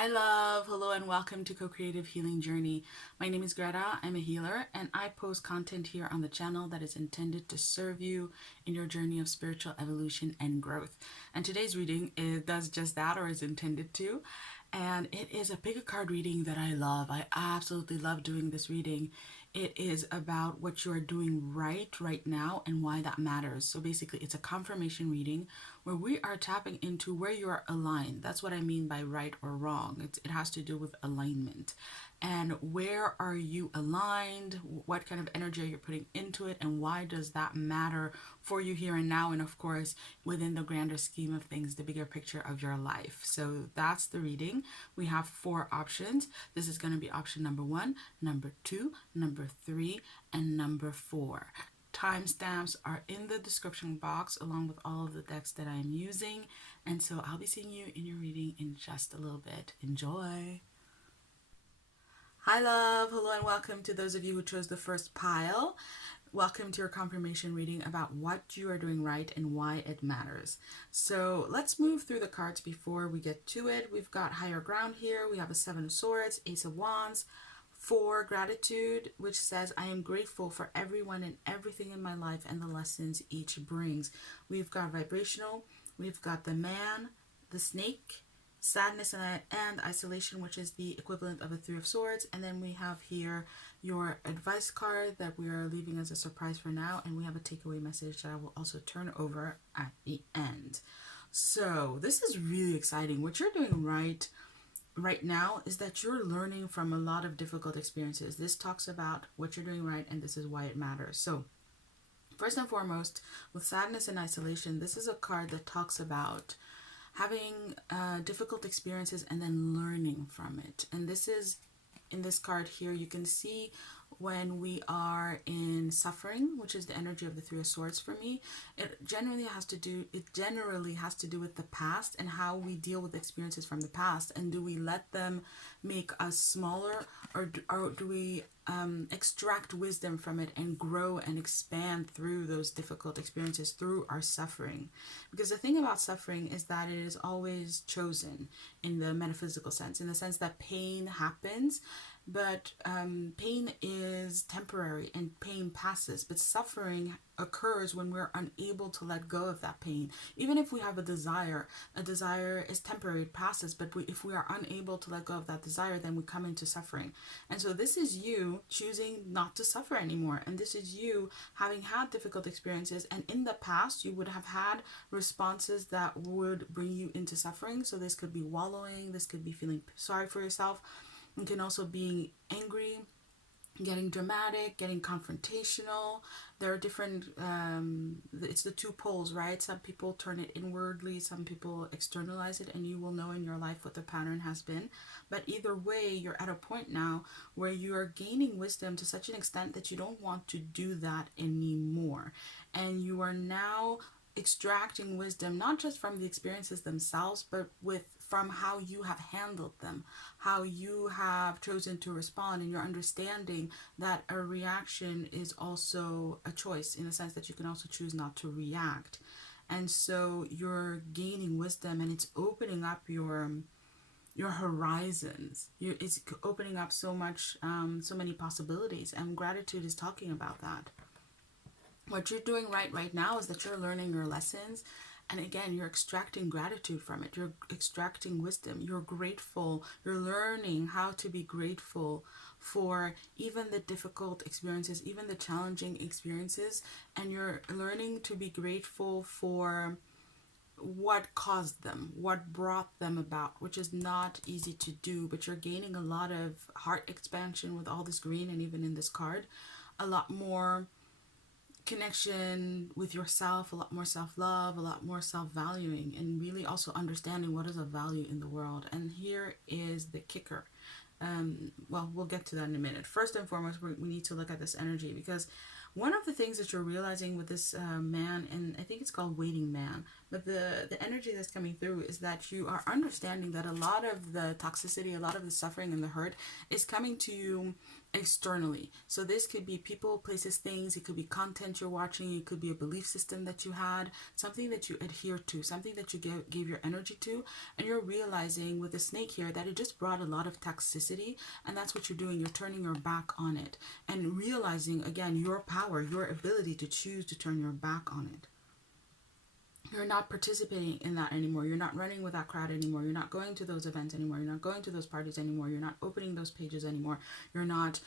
Hi love, hello and welcome to Co-Creative Healing Journey. My name is Greta, I'm a healer and I post content here on the channel that is intended to serve you in your journey of spiritual evolution and growth. And today's reading does just that, or is intended to. And it is a pick a card reading that I love. I absolutely love doing this reading. It is about what you are doing right now and why that matters. So basically it's a confirmation reading where we are tapping into where you are aligned. That's what I mean by right or wrong. It has to do with alignment. And where are you aligned? What kind of energy are you putting into it? And why does that matter for you here and now? And of course, within the grander scheme of things, the bigger picture of your life. So that's the reading. We have 4 options. This is going to be option number 1, number 2, number 3, and number 4. Timestamps are in the description box along with all of the decks that I'm using. And so I'll be seeing you in your reading in just a little bit. Enjoy! Hi love, hello and welcome to those of you who chose the first pile. Welcome to your confirmation reading about what you are doing right and why it matters. So let's move through the cards before we get to it. We've got higher ground here. We have a 7 of Swords, Ace of Wands, 4 gratitude, which says I am grateful for everyone and everything in my life and the lessons each brings. We've got vibrational, we've got the man, the snake, sadness and isolation, which is the equivalent of a 3 of Swords. And then we have here your advice card that we are leaving as a surprise for now, and we have a takeaway message that I will also turn over at the end. So this is really exciting. What you're doing right now is that you're learning from a lot of difficult experiences. This talks about what you're doing right, and this is why it matters. So first and foremost, with sadness and isolation, this is a card that talks about having difficult experiences and then learning from it. And this is, in this card here, you can see when we are in suffering, which is the energy of the 3 of Swords for me, it generally has to do with the past and how we deal with experiences from the past. And do we let them make us smaller, or do we extract wisdom from it and grow and expand through those difficult experiences, through our suffering? Because the thing about suffering is that it is always chosen in the metaphysical sense, in the sense that pain happens, but pain is temporary and pain passes. But suffering occurs when we're unable to let go of that pain. Even if we have a desire is temporary, it passes, but if we are unable to let go of that desire, then we come into suffering. And so this is you choosing not to suffer anymore, and this is you having had difficult experiences, and in the past you would have had responses that would bring you into suffering. So this could be wallowing, this could be feeling sorry for yourself. It can also be angry, getting dramatic, getting confrontational. There are different, it's the 2 poles, right? Some people turn it inwardly, some people externalize it, and you will know in your life what the pattern has been. But either way, you're at a point now where you are gaining wisdom to such an extent that you don't want to do that anymore. And you are now extracting wisdom, not just from the experiences themselves, but from how you have handled them, how you have chosen to respond, and you're understanding that a reaction is also a choice, in the sense that you can also choose not to react. And so you're gaining wisdom, and it's opening up your horizons. It's opening up so much, so many possibilities, and gratitude is talking about that. What you're doing right now is that you're learning your lessons. And again, you're extracting gratitude from it. You're extracting wisdom. You're grateful. You're learning how to be grateful for even the difficult experiences, even the challenging experiences. And you're learning to be grateful for what caused them, what brought them about, which is not easy to do. But you're gaining a lot of heart expansion with all this green, and even in this card, a lot more connection with yourself, a lot more self-love, a lot more self-valuing, and really also understanding what is of value in the world. And here is the kicker. Well, we'll get to that in a minute. First and foremost, we need to look at this energy, because one of the things that you're realizing with this man, and I think it's called waiting man, But the energy that's coming through is that you are understanding that a lot of the toxicity, a lot of the suffering and the hurt is coming to you externally. So this could be people, places, things. It could be content you're watching. It could be a belief system that you had, something that you adhere to, something that you gave your energy to. And you're realizing with the snake here that it just brought a lot of toxicity. And that's what you're doing. You're turning your back on it and realizing, again, your power, your ability to choose to turn your back on it. You're not participating in that anymore. You're not running with that crowd anymore. You're not going to those events anymore. You're not going to those parties anymore. You're not opening those pages anymore. You're not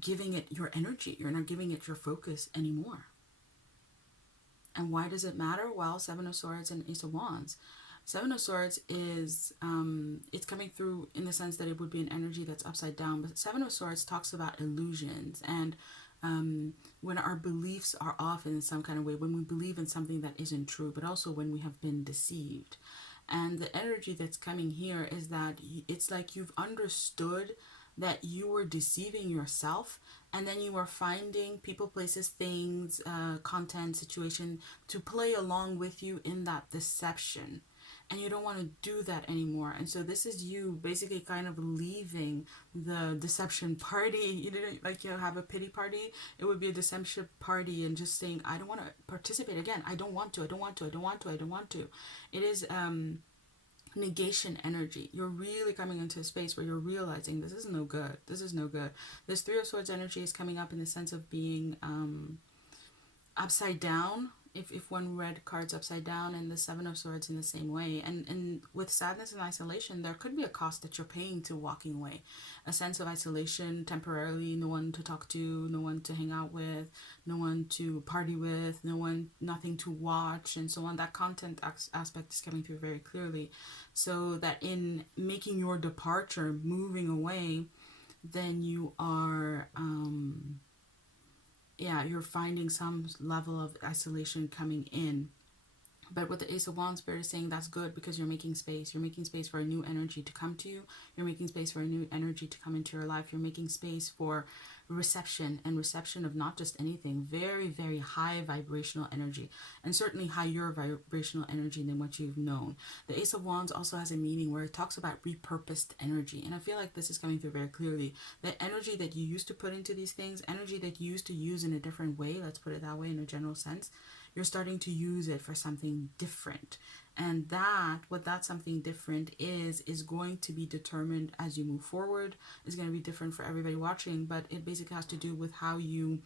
giving it your energy. You're not giving it your focus anymore. And why does it matter? Well, Seven of Swords and Ace of Wands. Seven of Swords is, it's coming through in the sense that it would be an energy that's upside down. But Seven of Swords talks about illusions and when our beliefs are off in some kind of way, when we believe in something that isn't true, but also when we have been deceived. And the energy that's coming here is that it's like you've understood that you were deceiving yourself, and then you are finding people, places, things, content, situation to play along with you in that deception. And you don't want to do that anymore. And so this is you basically kind of leaving the deception party. You know, like you have a pity party. It would be a deception party and just saying, I don't want to participate again. I don't want to. I don't want to. I don't want to. I don't want to. It is negation energy. You're really coming into a space where you're realizing this is no good. This is no good. This Three of Swords energy is coming up in the sense of being upside down. If one read cards upside down, and the Seven of Swords in the same way. And with sadness and isolation, there could be a cost that you're paying to walking away. A sense of isolation temporarily, no one to talk to, no one to hang out with, no one to party with, nothing to watch, and so on. That content aspect is coming through very clearly. So that in making your departure, moving away, then you are... you're finding some level of isolation coming in. But with the Ace of Wands, Spirit is saying that's good because you're making space. You're making space for a new energy to come to you. You're making space for a new energy to come into your life. You're making space for reception, and reception of not just anything, very, very high vibrational energy, and certainly higher vibrational energy than what you've known. The Ace of Wands also has a meaning where it talks about repurposed energy, and I feel like this is coming through very clearly. The energy that you used to put into these things, energy that you used to use in a different way, let's put it that way in a general sense, you're starting to use it for something different. And what that something different is going to be determined as you move forward. It's going to be different for everybody watching, but it basically has to do with how you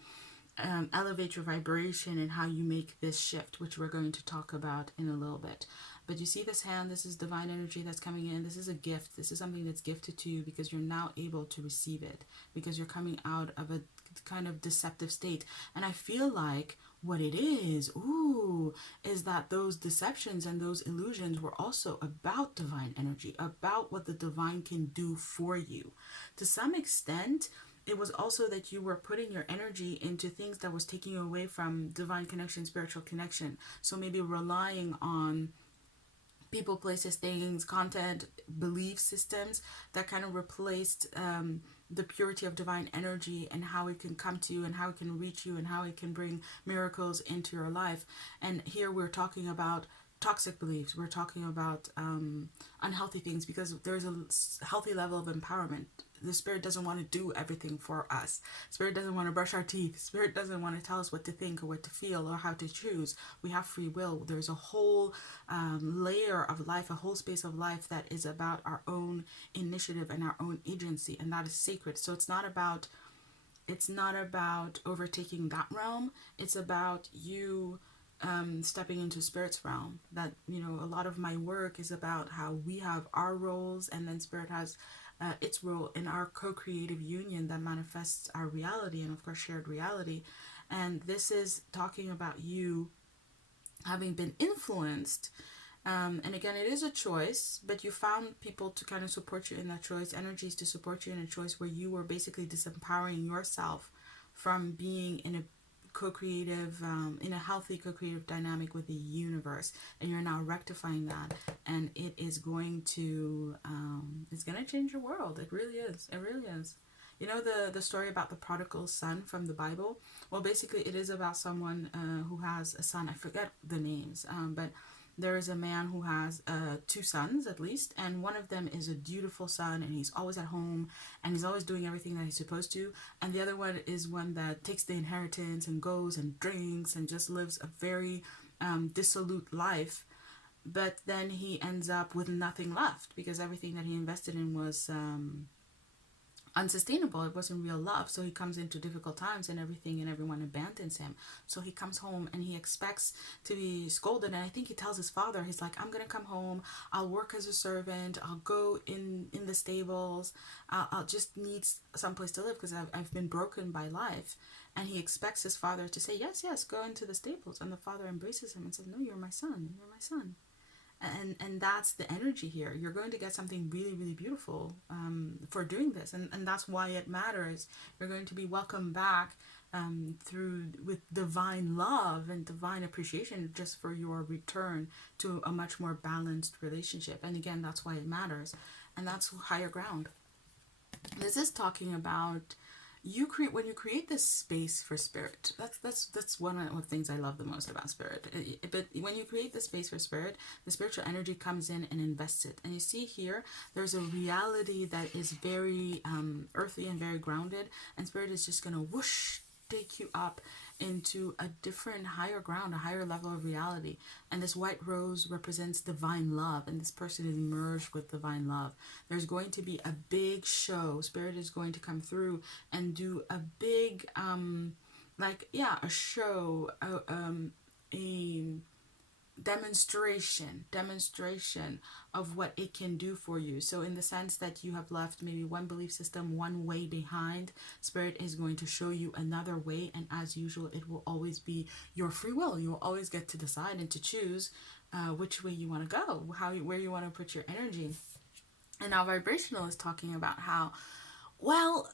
elevate your vibration and how you make this shift, which we're going to talk about in a little bit. But you see this hand, this is divine energy that's coming in. This is a gift. This is something that's gifted to you because you're now able to receive it, because you're coming out of a kind of deceptive state. And I feel like what it is that those deceptions and those illusions were also about divine energy, about what the divine can do for you. To some extent, it was also that you were putting your energy into things that was taking you away from divine connection, spiritual connection. So maybe relying on people, places, things, content, belief systems that kind of replaced the purity of divine energy and how it can come to you and how it can reach you and how it can bring miracles into your life. And here we're talking about toxic beliefs. We're talking about unhealthy things, because there's a healthy level of empowerment. The Spirit doesn't want to do everything for us. Spirit doesn't want to brush our teeth. Spirit doesn't want to tell us what to think or what to feel or how to choose. We have free will. There's a whole layer of life, a whole space of life that is about our own initiative and our own agency, and that is sacred. So it's not about overtaking that realm. It's about you stepping into Spirit's realm. That, you know, a lot of my work is about how we have our roles, and then Spirit has its role in our co-creative union that manifests our reality, and of course shared reality. And this is talking about you having been influenced, and again, it is a choice, but you found people to kind of support you in that choice, energies to support you in a choice where you were basically disempowering yourself from being in a co-creative, in a healthy co-creative dynamic with the universe, and you're now rectifying that, and it is going to it's going to change your world. It really is. You know the story about the prodigal son from the Bible? Well, basically it is about someone who has a son. I forget the names, but there is a man who has two sons at least, and one of them is a dutiful son, and he's always at home, and he's always doing everything that he's supposed to. And the other one is one that takes the inheritance and goes and drinks and just lives a very dissolute life. But then he ends up with nothing left because everything that he invested in was unsustainable. It wasn't real love. So he comes into difficult times and everything and everyone abandons him. So he comes home and he expects to be scolded. And I think he tells his father, he's like, I'm going to come home. I'll work as a servant. I'll go in the stables. I'll just need someplace to live because I've been broken by life. And he expects his father to say, yes, yes, go into the stables. And the father embraces him and says, no, you're my son. You're my son. And that's the energy here. You're going to get something really, really beautiful for doing this. And that's why it matters. You're going to be welcomed back with divine love and divine appreciation just for your return to a much more balanced relationship. And again, that's why it matters. And that's higher ground. This is talking about when you create this space for spirit. That's one of the things I love the most about spirit. But when you create the space for spirit, the spiritual energy comes in and invests it. And you see here, there's a reality that is very earthy and very grounded, and spirit is just gonna whoosh take you up into a different higher ground, a higher level of reality. And this white rose represents divine love, and this person is merged with divine love. There's going to be a big show. Spirit is going to come through and do a big a show, a demonstration of what it can do for you. So in the sense that you have left maybe one belief system one way behind, spirit is going to show you another way, and as usual it will always be your free will. You will always get to decide and to choose which way you want to go, where you want to put your energy. And now vibrational is talking about how, well,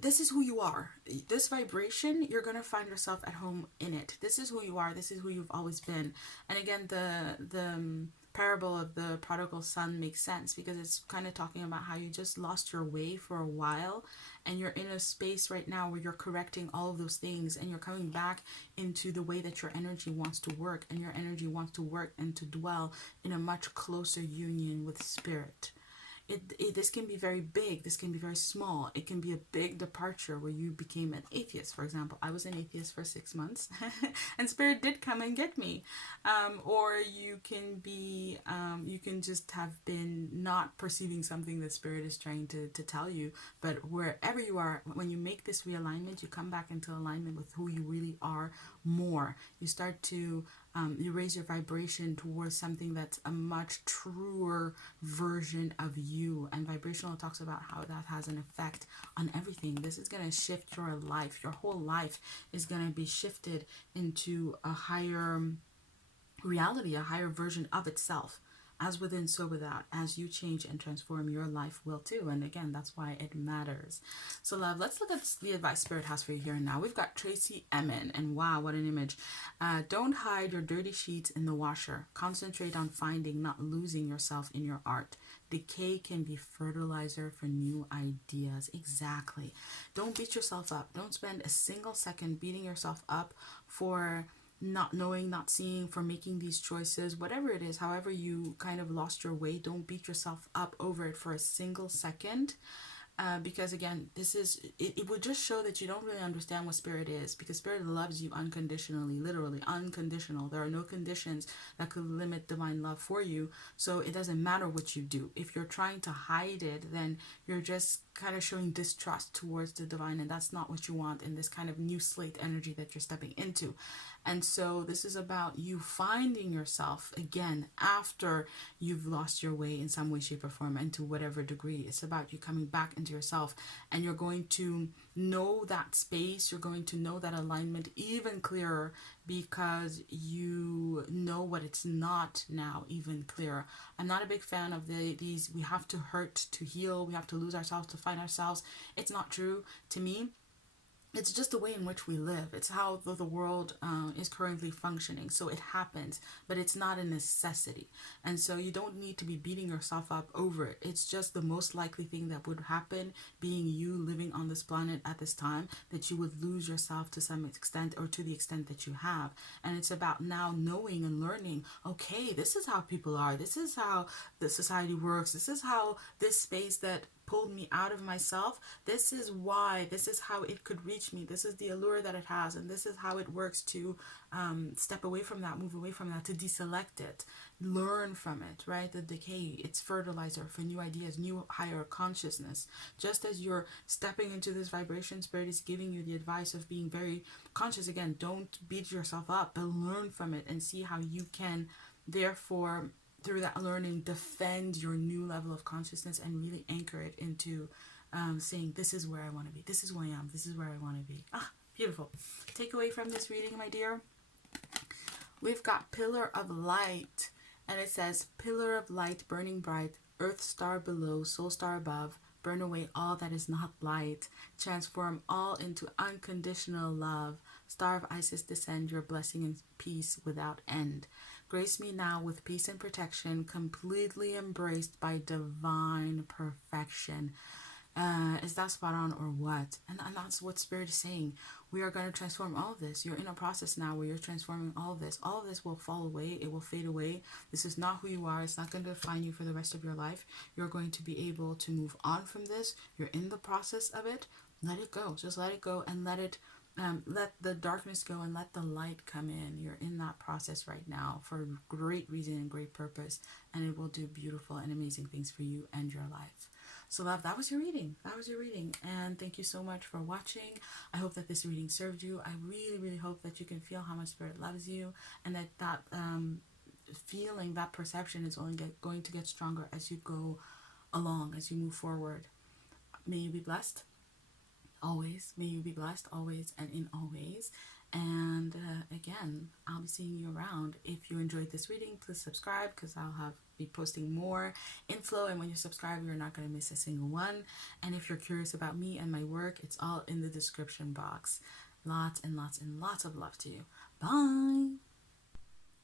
this is who you are. This vibration, you're going to find yourself at home in it. This is who you are. This is who you've always been. And again, the parable of the prodigal son makes sense because it's kind of talking about how you just lost your way for a while, and you're in a space right now where you're correcting all of those things, and you're coming back into the way that your energy wants to work, and your energy wants to work and to dwell in a much closer union with spirit. This can be very big, this can be very small. It can be a big departure where you became an atheist, for example. I was an atheist for 6 months and spirit did come and get me. Or you can be, you can just have been not perceiving something that spirit is trying to tell you. But wherever you are, when you make this realignment, you come back into alignment with who you really are more. You start to you raise your vibration towards something that's a much truer version of you. And vibrational talks about how that has an effect on everything. This is going to shift your life. Your whole life is going to be shifted into a higher reality, a higher version of itself. As within, so without. As you change and transform, your life will too. And again, that's why it matters. So love, let's look at the advice spirit has for you here and now. We've got Tracy Emin, and wow, what an image. Don't hide your dirty sheets in the washer. Concentrate on finding, not losing yourself in your art. Decay can be fertilizer for new ideas. Exactly. Don't beat yourself up. Don't spend a single second beating yourself up for not knowing, not seeing, for making these choices, whatever it is, however you kind of lost your way. Don't beat yourself up over it for a single second. Because again, it would just show that you don't really understand what spirit is, because spirit loves you unconditionally, literally unconditional. There are no conditions that could limit divine love for you. So it doesn't matter what you do. If you're trying to hide it, then you're just kind of showing distrust towards the divine, and that's not what you want in this kind of new slate energy that you're stepping into. And so this is about you finding yourself again after you've lost your way in some way, shape, or form, and to whatever degree. It's about you coming back into yourself, and you're going to know that space, you're going to know that alignment even clearer, because you know what it's not now even clearer. I'm not a big fan of these we have to hurt to heal, we have to lose ourselves to find ourselves. It's not true to me. it's just the way in which we live. It's how the world is currently functioning. So it happens, but it's not a necessity. And so you don't need to be beating yourself up over it. It's just the most likely thing that would happen, being you living on this planet at this time, that you would lose yourself to some extent, or to the extent that you have. And it's about now knowing and learning, okay, this is how people are. This is how the society works. This is how this space that pulled me out of myself, this is why, this is how it could reach me, this is the allure that it has, and this is how it works to step away from that, move away from that, to deselect it, learn from it, right? The decay, it's fertilizer for new ideas, new higher consciousness. Just as you're stepping into this vibration, Spirit is giving you the advice of being very conscious. Again, don't beat yourself up, but learn from it and see how you can therefore, through that learning, defend your new level of consciousness and really anchor it into saying, this is where I want to be, this is who I am, this is where I want to be. Ah, beautiful. Takeaway from this reading, my dear, we've got Pillar of Light, and it says, pillar of light burning bright, earth star below, soul star above, burn away all that is not light, transform all into unconditional love, star of Isis descend your blessing and peace without end. Grace me now with peace and protection, completely embraced by divine perfection. Is that spot on or what? And that's what Spirit is saying. We are going to transform all of this. You're in a process now where you're transforming all of this. All of this will fall away. It will fade away. This is not who you are. It's not going to define you for the rest of your life. You're going to be able to move on from this. You're in the process of it. Let it go. Just let it go and let the darkness go and let the light come in. You're in that process right now for great reason and great purpose, and it will do beautiful and amazing things for you and your life. So love, that was your reading. That was your reading. And thank you so much for watching. I hope that this reading served you. I really, really hope that you can feel how much Spirit loves you, and that feeling, that perception is only going to get stronger as you go along, as you move forward. May you be blessed. Always. May you be blessed always and in all ways. And again, I'll be seeing you around. If you enjoyed this reading, please subscribe, because I'll be posting more info, and when you subscribe, you're not going to miss a single one. And if you're curious about me and my work, it's all in the description box. Lots and lots and lots of love to you. Bye.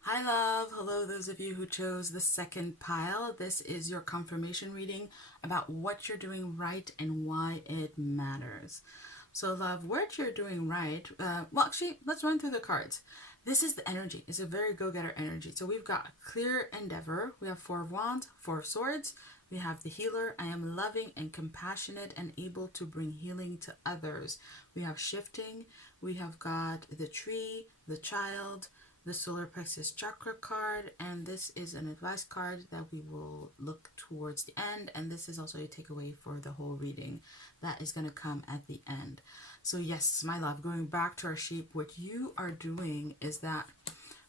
Hi love, hello those of you who chose the second pile. This is your confirmation reading about what you're doing right and why it matters. So love, what you're doing right, well actually, let's run through the cards. This is the energy, it's a very go-getter energy. So we've got clear endeavor, we have 4 of wands, 4 of swords, we have the healer, I am loving and compassionate and able to bring healing to others. We have shifting, we have got the tree, the child, the solar plexus chakra card, and this is an advice card that we will look towards the end, and this is also a takeaway for the whole reading that is going to come at the end. So yes, my love, going back to our sheep, what you are doing is that,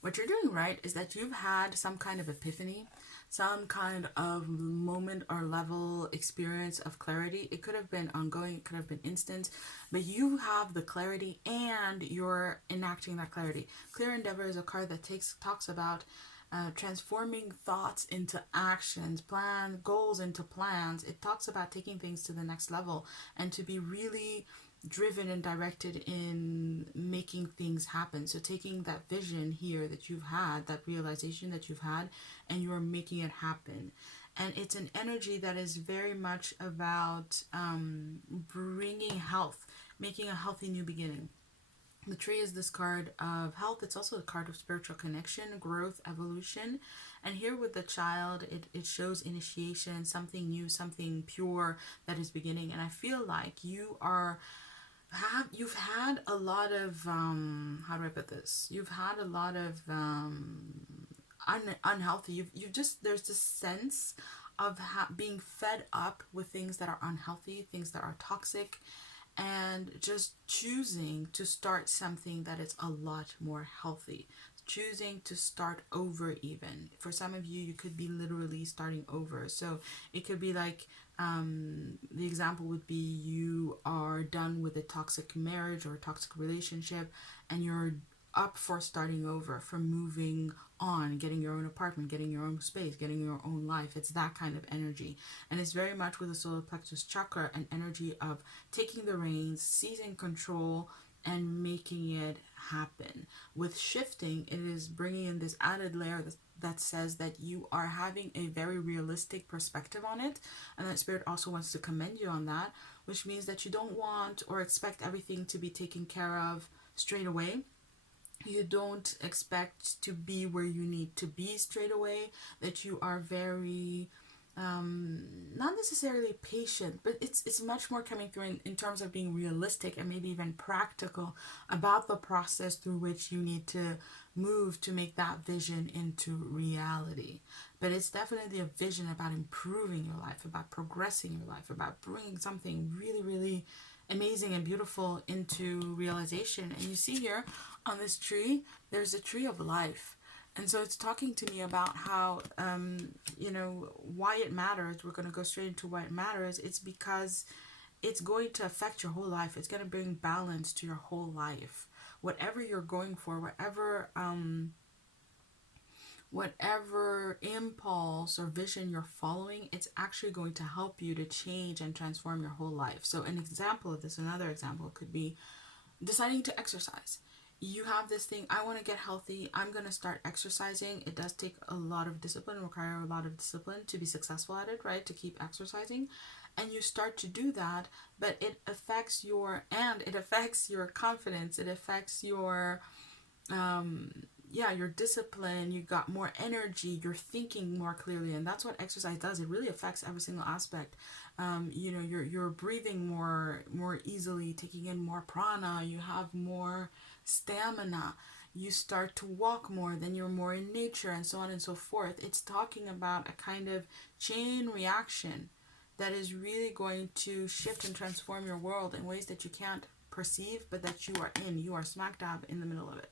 what you're doing right is that you've had some kind of epiphany, some kind of moment or level experience of clarity. It could have been ongoing, it could have been instant, but you have the clarity and you're enacting that clarity. Clear endeavor is a card that talks about transforming thoughts into actions, goals into plans. It talks about taking things to the next level and to be really driven and directed in making things happen. So taking that vision here that you've had, that realization that you've had, and you are making it happen. And it's an energy that is very much about bringing health, making a healthy new beginning. The tree is this card of health. It's also a card of spiritual connection, growth, evolution. And here with the child, it shows initiation, something new, something pure that is beginning. And I feel like you've had a lot of how do I put this? You've had a lot of unhealthy. There's this sense of being fed up with things that are unhealthy, things that are toxic, and just choosing to start something that is a lot more healthy. Choosing to start over even. For some of you, you could be literally starting over. So it could be like, the example would be you are done with a toxic marriage or a toxic relationship, and you're up for starting over, for moving on, getting your own apartment, getting your own space, getting your own life. It's that kind of energy. And it's very much with the solar plexus chakra an energy of taking the reins, seizing control, and making it happen. With shifting, it is bringing in this added layer that says that you are having a very realistic perspective on it, and that spirit also wants to commend you on that, which means that you don't want or expect everything to be taken care of straight away. You don't expect to be where you need to be straight away, that you are very not necessarily patient, but it's much more coming through in terms of being realistic and maybe even practical about the process through which you need to move to make that vision into reality. But it's definitely a vision about improving your life, about progressing your life, about bringing something really, really amazing and beautiful into realization. And you see here on this tree, there's a tree of life. And so it's talking to me about how, why it matters. We're going to go straight into why it matters. It's because it's going to affect your whole life. It's going to bring balance to your whole life. Whatever you're going for, whatever impulse or vision you're following, it's actually going to help you to change and transform your whole life. So an example of this, another example could be deciding to exercise. You have this thing, I want to get healthy, I'm going to start exercising. It does take a lot of discipline, require a lot of discipline to be successful at it, right? To keep exercising. And you start to do that, but it affects your confidence. It affects your, your discipline. You got more energy, you're thinking more clearly. And that's what exercise does. It really affects every single aspect. You're breathing more easily, taking in more prana, you have more stamina, you start to walk more, then you're more in nature, and so on and so forth. It's talking about a kind of chain reaction that is really going to shift and transform your world in ways that you can't perceive, but that you are smack dab in the middle of it.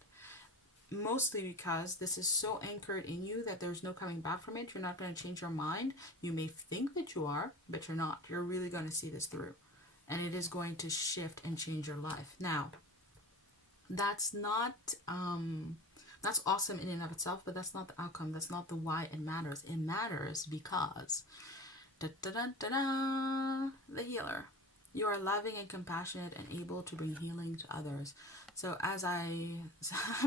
Mostly because this is so anchored in you that there's no coming back from it. You're not going to change your mind. You may think that you are, but you're not. You're really going to see this through. And it is going to shift and change your life. Now, that's awesome in and of itself, but that's not the outcome. That's not the why it matters. It matters because the healer. You are loving and compassionate and able to bring healing to others. So as I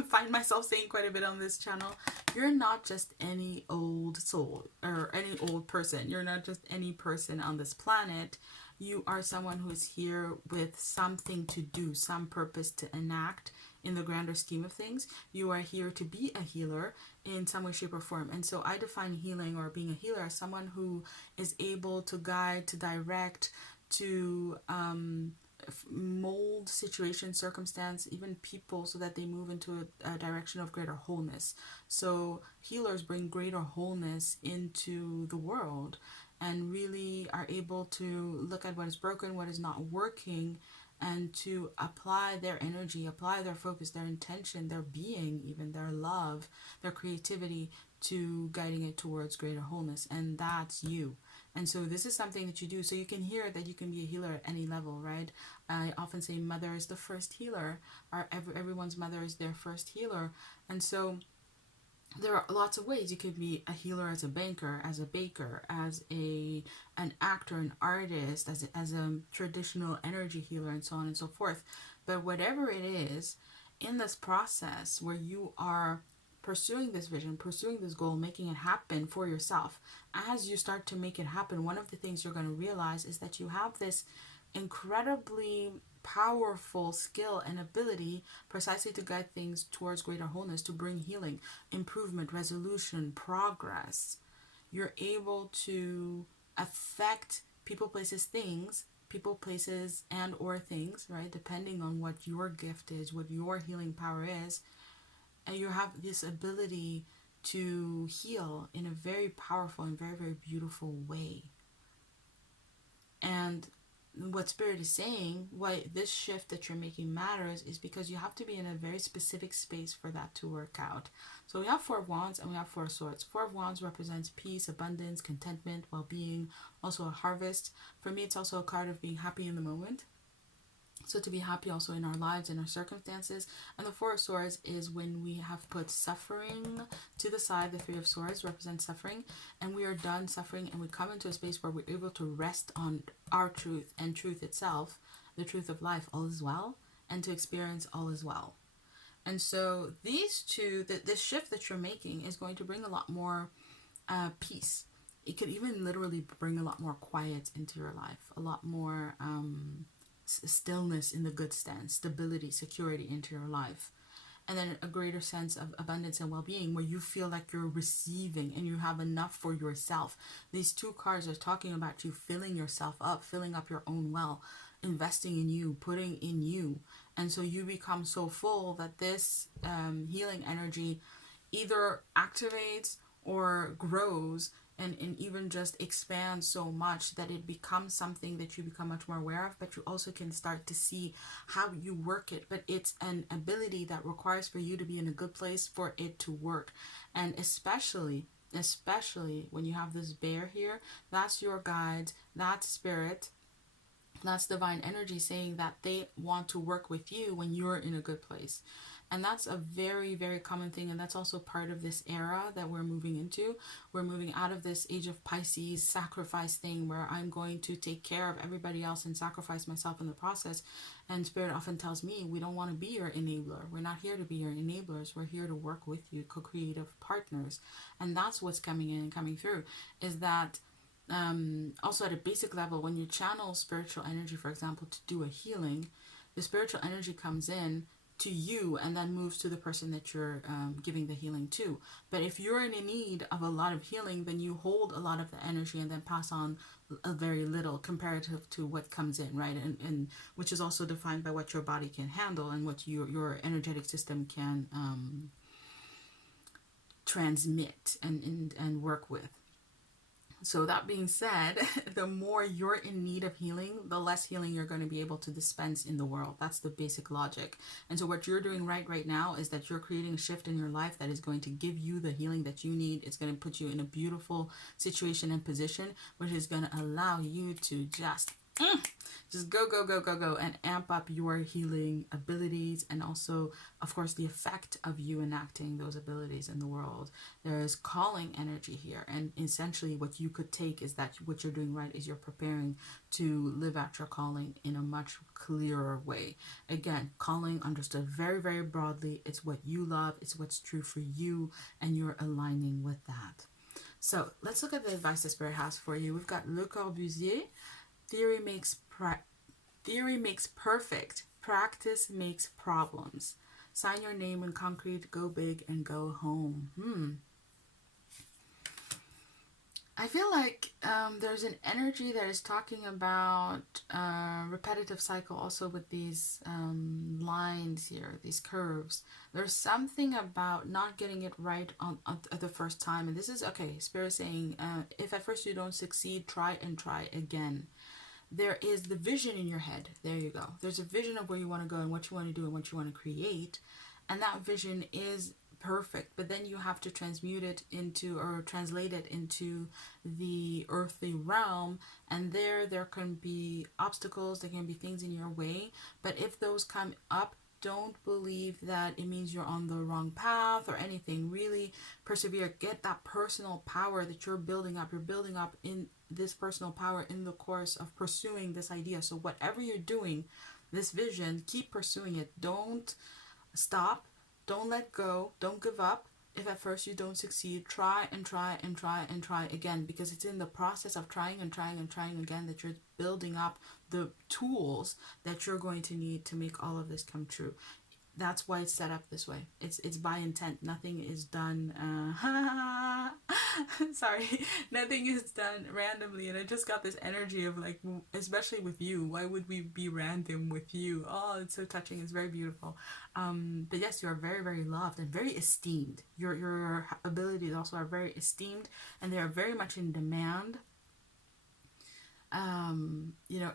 find myself saying quite a bit on this channel, you're not just any old soul or any old person. You're not just any person on this planet. You are someone who is here with something to do, some purpose to enact in the grander scheme of things. You are here to be a healer in some way, shape, or form. And so I define healing or being a healer as someone who is able to guide, to direct, to mold situation, circumstance, even people, so that they move into a direction of greater wholeness. So healers bring greater wholeness into the world and really are able to look at what is broken, what is not working, and to apply their energy, apply their focus, their intention, their being, even their love, their creativity to guiding it towards greater wholeness. And that's you. And so this is something that you do. So you can hear that you can be a healer at any level, right? I often say mother is the first healer, or everyone's mother is their first healer. And so there are lots of ways. You could be a healer as a banker, as a baker, as an actor, an artist, as a traditional energy healer, and so on and so forth. But whatever it is, in this process where you are pursuing this vision, pursuing this goal, making it happen for yourself, as you start to make it happen, one of the things you're going to realize is that you have this incredibly powerful skill and ability precisely to guide things towards greater wholeness, to bring healing, improvement, resolution, progress. You're able to affect people, places, and or things, right? Depending on what your gift is, what your healing power is. And you have this ability to heal in a very powerful and very, very beautiful way. And what Spirit is saying, why this shift that you're making matters, is because you have to be in a very specific space for that to work out. So we have 4 of Wands and we have 4 of Swords. 4 of Wands represents peace, abundance, contentment, well-being, also a harvest. For me, it's also a card of being happy in the moment. So to be happy also in our lives, in our circumstances. And the Four of Swords is when we have put suffering to the side. The Three of Swords represents suffering, and we are done suffering, and we come into a space where we're able to rest on our truth and truth itself, the truth of life, all is well, and to experience all is well. And so these two, this shift that you're making is going to bring a lot more peace. It could even literally bring a lot more quiet into your life, a lot more stillness in the good sense, stability, security into your life, and then a greater sense of abundance and well-being, where you feel like you're receiving and you have enough for yourself. These two cards are talking about you filling yourself up, filling up your own well, investing in you, putting in you, and so you become so full that this healing energy either activates or grows and even just expands so much that it becomes something that you become much more aware of, but you also can start to see how you work it. But it's an ability that requires for you to be in a good place for it to work. And especially when you have this bear here, that's your guide, that's spirit, that's divine energy saying that they want to work with you when you're in a good place. And that's a very, very common thing. And that's also part of this era that we're moving into. We're moving out of this age of Pisces sacrifice thing where I'm going to take care of everybody else and sacrifice myself in the process. And Spirit often tells me, we don't want to be your enabler. We're not here to be your enablers. We're here to work with you, co-creative partners. And that's what's coming in and coming through, is that also at a basic level, when you channel spiritual energy, for example, to do a healing, the spiritual energy comes in to you and then moves to the person that you're giving the healing to. But if you're in need of a lot of healing, then you hold a lot of the energy and then pass on a very little comparative to what comes in, right? And which is also defined by what your body can handle and what your energetic system can transmit and work with. So that being said, the more you're in need of healing, the less healing you're going to be able to dispense in the world. That's the basic logic. And so what you're doing right now is that you're creating a shift in your life that is going to give you the healing that you need. It's going to put you in a beautiful situation and position, which is going to allow you to just go and amp up your healing abilities, and also of course the effect of you enacting those abilities in the world. There is calling energy here, and essentially what you could take is that what you're doing right is you're preparing to live out your calling in a much clearer way. Again, calling understood very, very broadly. It's what you love, it's what's true for you, and you're aligning with that. So let's look at the advice the Spirit has for you. We've got Le Corbusier. Theory makes perfect. Practice makes problems. Sign your name in concrete. Go big and go home. I feel like there's an energy that is talking about repetitive cycle also with these lines here, these curves. There's something about not getting it right on the first time. And this is, okay, Spirit saying, if at first you don't succeed, try and try again. There is the vision in your head. There you go. There's a vision of where you want to go and what you want to do and what you want to create. And that vision is perfect. But then you have to transmute it into, or translate it into the earthly realm. And there can be obstacles. There can be things in your way. But if those come up, don't believe that it means you're on the wrong path or anything. Really persevere. Get that personal power that you're building up. You're building up in this personal power in the course of pursuing this idea. So whatever you're doing, this vision, keep pursuing it. Don't stop. Don't let go. Don't give up. If at first you don't succeed, try and try and try and try again, because it's in the process of trying and trying and trying again that you're building up the tools that you're going to need to make all of this come true. That's why it's set up this way. It's by intent. Nothing is done. Sorry, nothing is done randomly. And I just got this energy of like, especially with you. Why would we be random with you? Oh, it's so touching. It's very beautiful. But yes, you are very, very loved and very esteemed. Your abilities also are very esteemed, and they are very much in demand.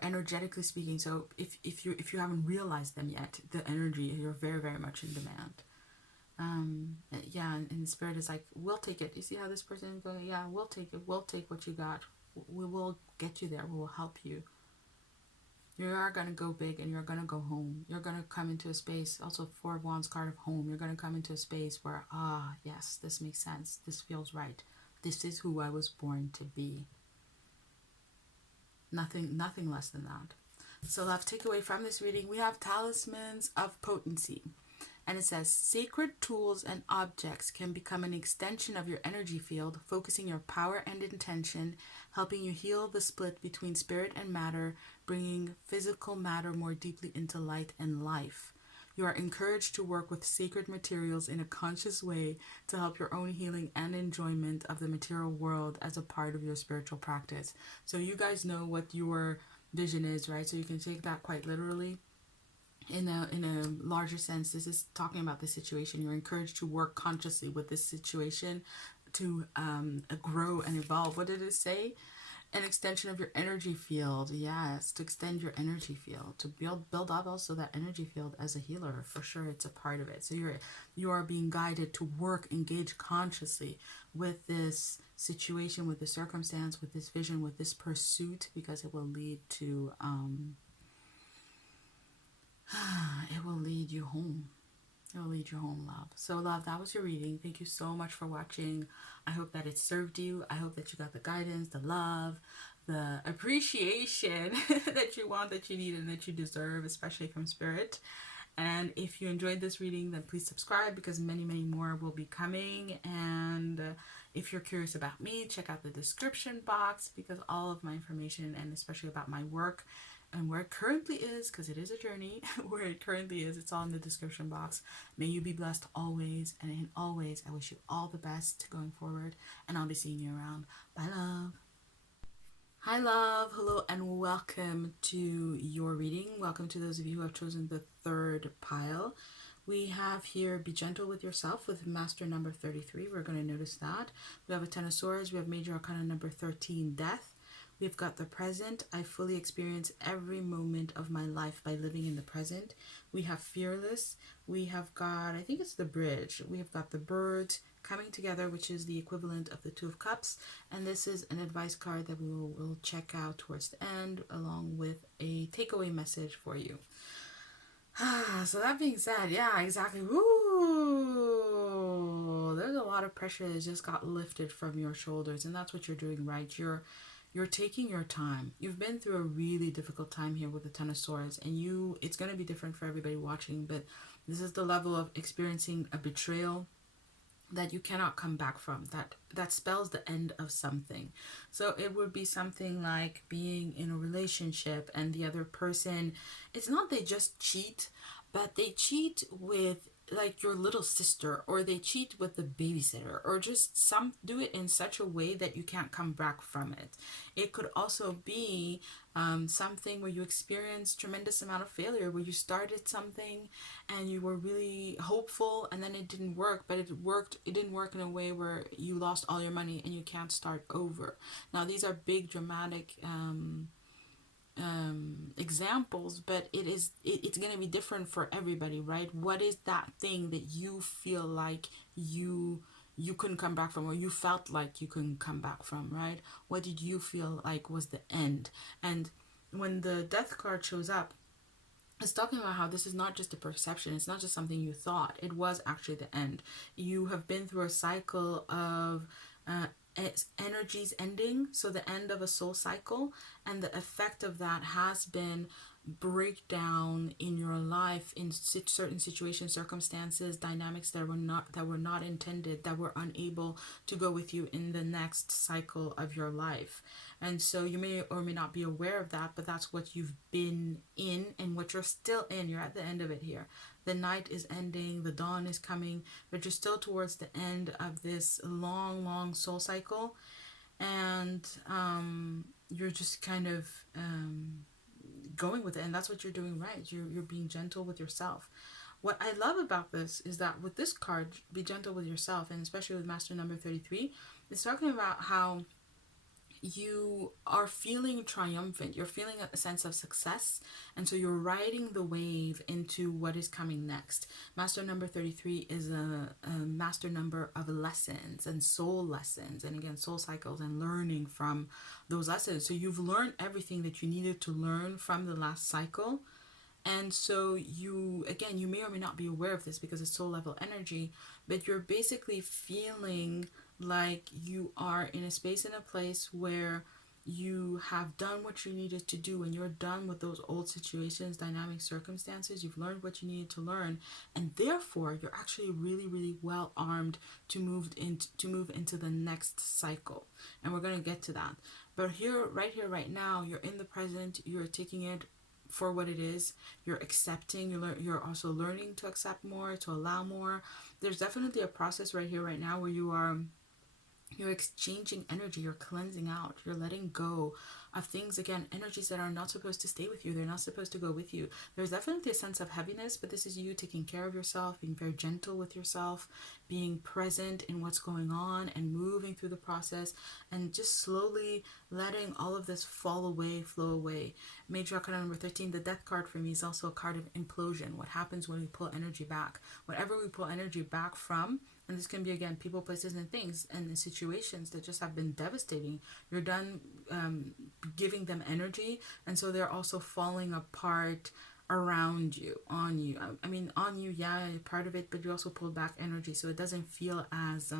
Energetically speaking. So if you haven't realized them yet, the energy, you're very, very much in demand. And Spirit is like, we'll take it. You see how this person is going? Yeah, we'll take it. We'll take what you got. We will get you there. We will help you. You are going to go big and you're going to go home. You're going to come into a space, also Four of Wands card of home. You're going to come into a space where, yes, this makes sense. This feels right. This is who I was born to be. Nothing less than that. So let's take away from this reading. We have talismans of potency. And it says, sacred tools and objects can become an extension of your energy field, focusing your power and intention, helping you heal the split between spirit and matter, bringing physical matter more deeply into light and life. You are encouraged to work with sacred materials in a conscious way to help your own healing and enjoyment of the material world as a part of your spiritual practice. So you guys know what your vision is, right? So you can take that quite literally. In a larger sense, this is talking about the situation. You're encouraged to work consciously with this situation to grow and evolve. What did it say? An extension of your energy field. Yes, to extend your energy field, to build up also that energy field as a healer. For sure, it's a part of it. So you are being guided to work, engage consciously with this situation, with this circumstance, with this vision, with this pursuit, because it will lead to it will lead you home. It will lead you home, love. So, love, that was your reading. Thank you so much for watching. I hope that it served you. I hope that you got the guidance, the love, the appreciation that you want, that you need, and that you deserve, especially from Spirit. And if you enjoyed this reading, then please subscribe, because many, many more will be coming. And if you're curious about me, check out the description box, because all of my information, and especially about my work, and where it currently is, because it is a journey, where it currently is, it's all in the description box. May you be blessed always, and in always, I wish you all the best going forward, and I'll be seeing you around. Bye, love. Hi, love. Hello, and welcome to your reading. Welcome to those of you who have chosen the third pile. We have here, be gentle with yourself, with master number 33. We're going to notice that. We have a Ten of Swords. We have major arcana number 13, death. We've got the present. I fully experience every moment of my life by living in the present. We have fearless. We have got, I think it's the bridge. We have got the birds coming together, which is the equivalent of the Two of Cups. And this is an advice card that we'll check out towards the end, along with a takeaway message for you. So that being said, yeah, exactly. Woo! There's a lot of pressure that just got lifted from your shoulders, and that's what you're doing, right? You're taking your time. You've been through a really difficult time here with the Ten of Swords, and it's going to be different for everybody watching, but this is the level of experiencing a betrayal that you cannot come back from. That spells the end of something. So it would be something like being in a relationship and the other person, it's not they just cheat, but they cheat with like your little sister, or they cheat with the babysitter, or just do it in such a way that you can't come back from it. It could also be something where you experience tremendous amount of failure, where you started something and you were really hopeful, and then it didn't work, but it didn't work in a way where you lost all your money and you can't start over. Now these are big dramatic examples, but it's going to be different for everybody, right? What is that thing that you feel like you couldn't come back from, or you felt like you couldn't come back from, right? What did you feel like was the end? And when the death card shows up, it's talking about how this is not just a perception. It's not just something you thought. It was actually the end. You have been through a cycle of energies ending, so the end of a soul cycle, and the effect of that has been breakdown in your life, in certain situations, circumstances, dynamics that were not intended, that were unable to go with you in the next cycle of your life. And so you may or may not be aware of that, but that's what you've been in and what you're still in. You're at the end of it here. The night is ending, the dawn is coming, but you're still towards the end of this long soul cycle, and you're just kind of going with it, and that's what you're doing, right? You're being gentle with yourself. What I love about this is that with this card, be gentle with yourself, and especially with master number 33, it's talking about how you are feeling triumphant, you're feeling a sense of success, and so you're riding the wave into what is coming next. Master number 33 is a master number of lessons and soul lessons, and again, soul cycles and learning from those lessons. So you've learned everything that you needed to learn from the last cycle. And so you, again, you may or may not be aware of this because it's soul level energy, but you're basically feeling like you are in a space and a place where you have done what you needed to do, and you're done with those old situations, dynamic circumstances. You've learned what you needed to learn, and therefore you're actually really, really well armed to move into the next cycle. And we're going to get to that. But here, right now, you're in the present. You're taking it for what it is. You're accepting. You're also learning to accept more, to allow more. There's definitely a process right here, right now, where you're exchanging energy, you're cleansing out, you're letting go of things, again, energies that are not supposed to stay with you, they're not supposed to go with you. There's definitely a sense of heaviness, but this is you taking care of yourself, being very gentle with yourself, being present in what's going on and moving through the process, and just slowly letting all of this fall away, flow away. Major Arcana number 13, the death card for me is also a card of implosion. What happens when we pull energy back? Whatever we pull energy back from, and this can be, again, people, places, and things, and situations that just have been devastating. You're done giving them energy, and so they're also falling apart around you, on you. I mean, on you, yeah, part of it, but you also pulled back energy, so it doesn't feel as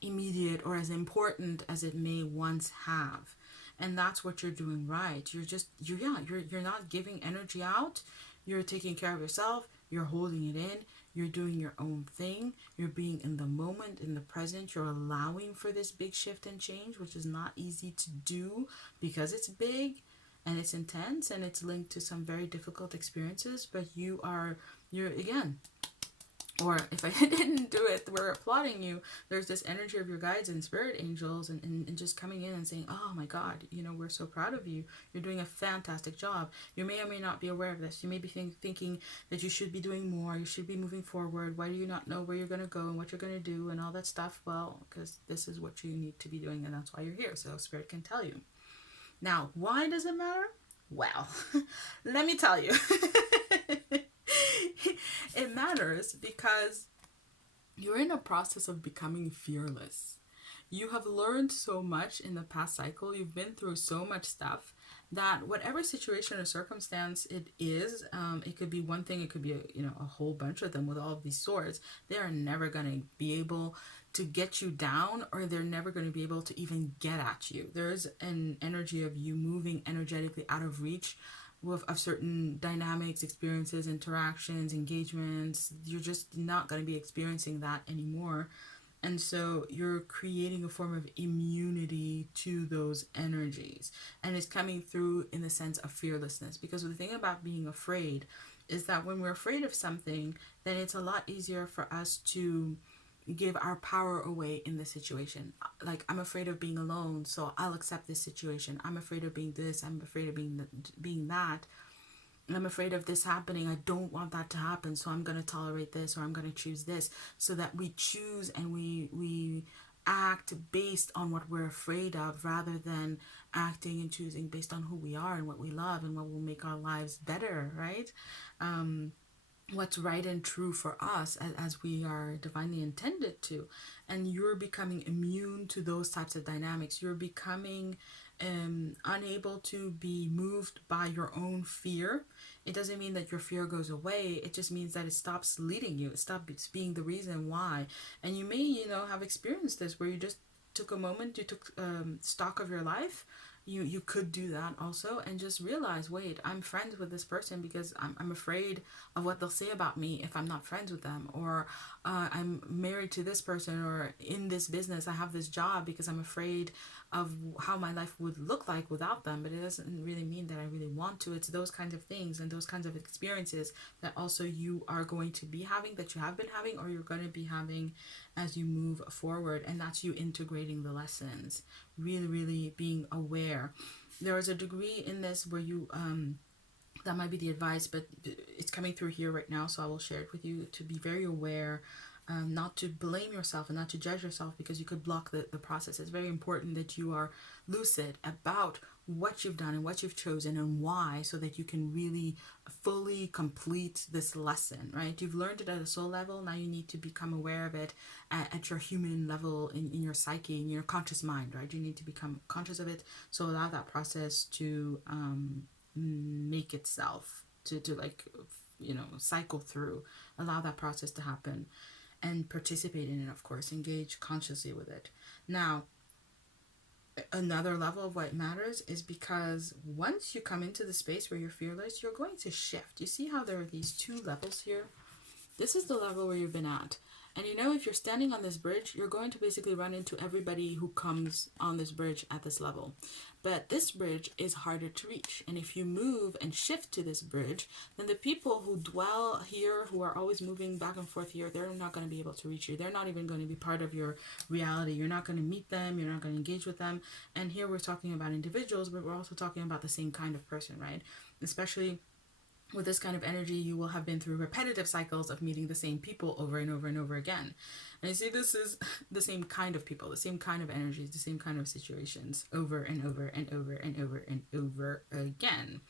immediate or as important as it may once have. And that's what you're doing right. You're not giving energy out. You're taking care of yourself. You're holding it in. You're doing your own thing. You're being in the moment, in the present. You're allowing for this big shift and change, which is not easy to do because it's big and it's intense and it's linked to some very difficult experiences. But you're again, or if I didn't do it, we're applauding you. There's this energy of your guides and spirit angels and just coming in and saying, oh my God, we're so proud of you. You're doing a fantastic job. You may or may not be aware of this. You may be thinking that you should be doing more. You should be moving forward. Why do you not know where you're going to go and what you're going to do and all that stuff? Well, because this is what you need to be doing, and that's why you're here. So spirit can tell you. Now, why does it matter? Well, let me tell you. It matters because you're in a process of becoming fearless. You have learned so much in the past cycle. You've been through so much stuff that whatever situation or circumstance it is, it could be one thing, it could be a whole bunch of them with all of these swords. They are never going to be able to get you down, or they're never going to be able to even get at you. There's an energy of you moving energetically out of reach of certain dynamics, experiences, interactions, engagements. You're just not going to be experiencing that anymore. And so you're creating a form of immunity to those energies. And it's coming through in the sense of fearlessness. Because the thing about being afraid is that when we're afraid of something, then it's a lot easier for us to give our power away in the situation. Like, I'm afraid of being alone, so I'll accept this situation. I'm afraid of being this. I'm afraid of being that. And I'm afraid of this happening. I don't want that to happen, so I'm going to tolerate this, or I'm going to choose this. So that we choose and we act based on what we're afraid of, rather than acting and choosing based on who we are and what we love and what will make our lives better, right? What's right and true for us as we are divinely intended to. And you're becoming immune to those types of dynamics. You're becoming unable to be moved by your own fear. It doesn't mean that your fear goes away. It just means that it stops leading you. It stops being the reason why. And you may, have experienced this where you just took a moment, you took stock of your life. You could do that also, and just realize, wait, I'm friends with this person because I'm afraid of what they'll say about me if I'm not friends with them, or I'm married to this person, or in this business I have this job because I'm afraid of how my life would look like without them. But it doesn't really mean that I really want to. It's those kinds of things and those kinds of experiences that also you are going to be having, that you have been having, or you're going to be having as you move forward. And that's you integrating the lessons, really, really being aware. There is a degree in this where you that might be the advice, but it's coming through here right now, so I will share it with you, to be very aware not to blame yourself and not to judge yourself, because you could block the process. It's very important that you are lucid about what you've done and what you've chosen and why, so that you can really fully complete this lesson, right? You've learned it at a soul level. Now you need to become aware of it at your human level, in your psyche, in your conscious mind, right? You need to become conscious of it. So allow that process to make itself, to like, cycle through. Allow that process to happen and participate in it, of course. Engage consciously with it. Now, another level of what matters is because once you come into the space where you're fearless, you're going to shift. You see how there are these two levels here? This is the level where you've been at. And if you're standing on this bridge, you're going to basically run into everybody who comes on this bridge at this level. But this bridge is harder to reach. And if you move and shift to this bridge, then the people who dwell here, who are always moving back and forth here, they're not going to be able to reach you. They're not even going to be part of your reality. You're not going to meet them. You're not going to engage with them. And here we're talking about individuals, but we're also talking about the same kind of person, right? Especially with this kind of energy, you will have been through repetitive cycles of meeting the same people over and over and over again. And you see, this is the same kind of people, the same kind of energies, the same kind of situations over and over and over and over and over again.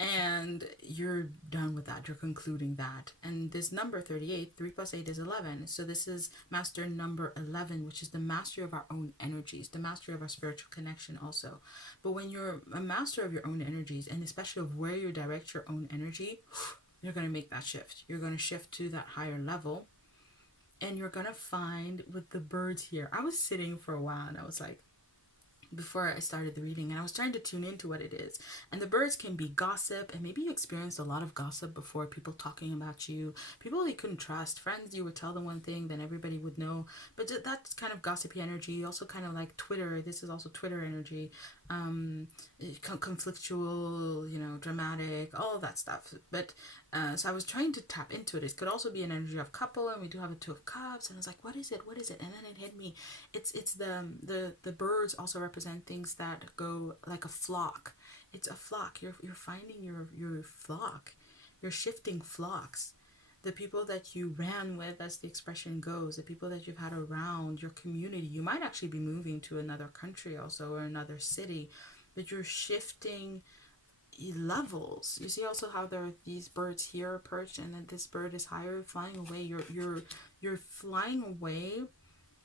And you're done with that. You're concluding that. And this number 38, 3 plus 8 is 11. So this is master number 11, which is the mastery of our own energies, the mastery of our spiritual connection also. But when you're a master of your own energies, and especially of where you direct your own energy, you're going to make that shift. You're going to shift to that higher level. And you're going to find with the birds here. I was sitting for a while and I was like, before I started the reading, and I was trying to tune into what it is. And the birds can be gossip, and maybe you experienced a lot of gossip before, people talking about you, people you couldn't trust, friends you would tell them one thing, then everybody would know. But that's kind of gossipy energy. Also kind of like Twitter. This is also Twitter energy. Conflictual, dramatic, all of that stuff. But so I was trying to tap into it. It could also be an energy of couple, and we do have a 2 of cups, and I was like, what is it, and then it hit me. It's the birds also represent things that go like a flock. It's a flock. You're finding your flock. You're shifting flocks. The people that you ran with, as the expression goes, the people that you've had around, your community. You might actually be moving to another country also, or another city, but you're shifting levels. You see also how there are these birds here perched, and then this bird is higher, flying away. You're flying away.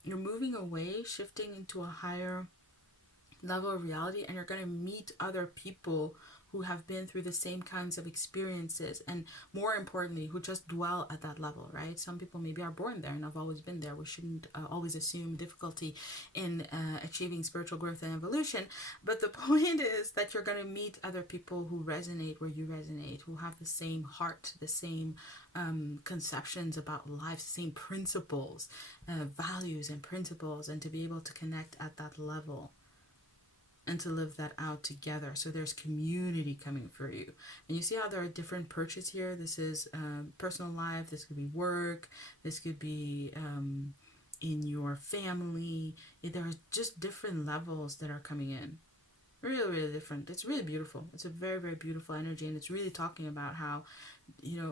You're moving away, shifting into a higher level of reality, and you're going to meet other people who have been through the same kinds of experiences, and more importantly, who just dwell at that level, right? Some people maybe are born there and have always been there. We shouldn't always assume difficulty in achieving spiritual growth and evolution, but the point is that you're going to meet other people who resonate where you resonate, who have the same heart, the same conceptions about life, same principles, values and principles, and to be able to connect at that level and to live that out together. So there's community coming for you. And you see how there are different perches here. This is personal life. This could be work. This could be in your family. There are just different levels that are coming in. Really, really different. It's really beautiful. It's a very, very beautiful energy. And it's really talking about how,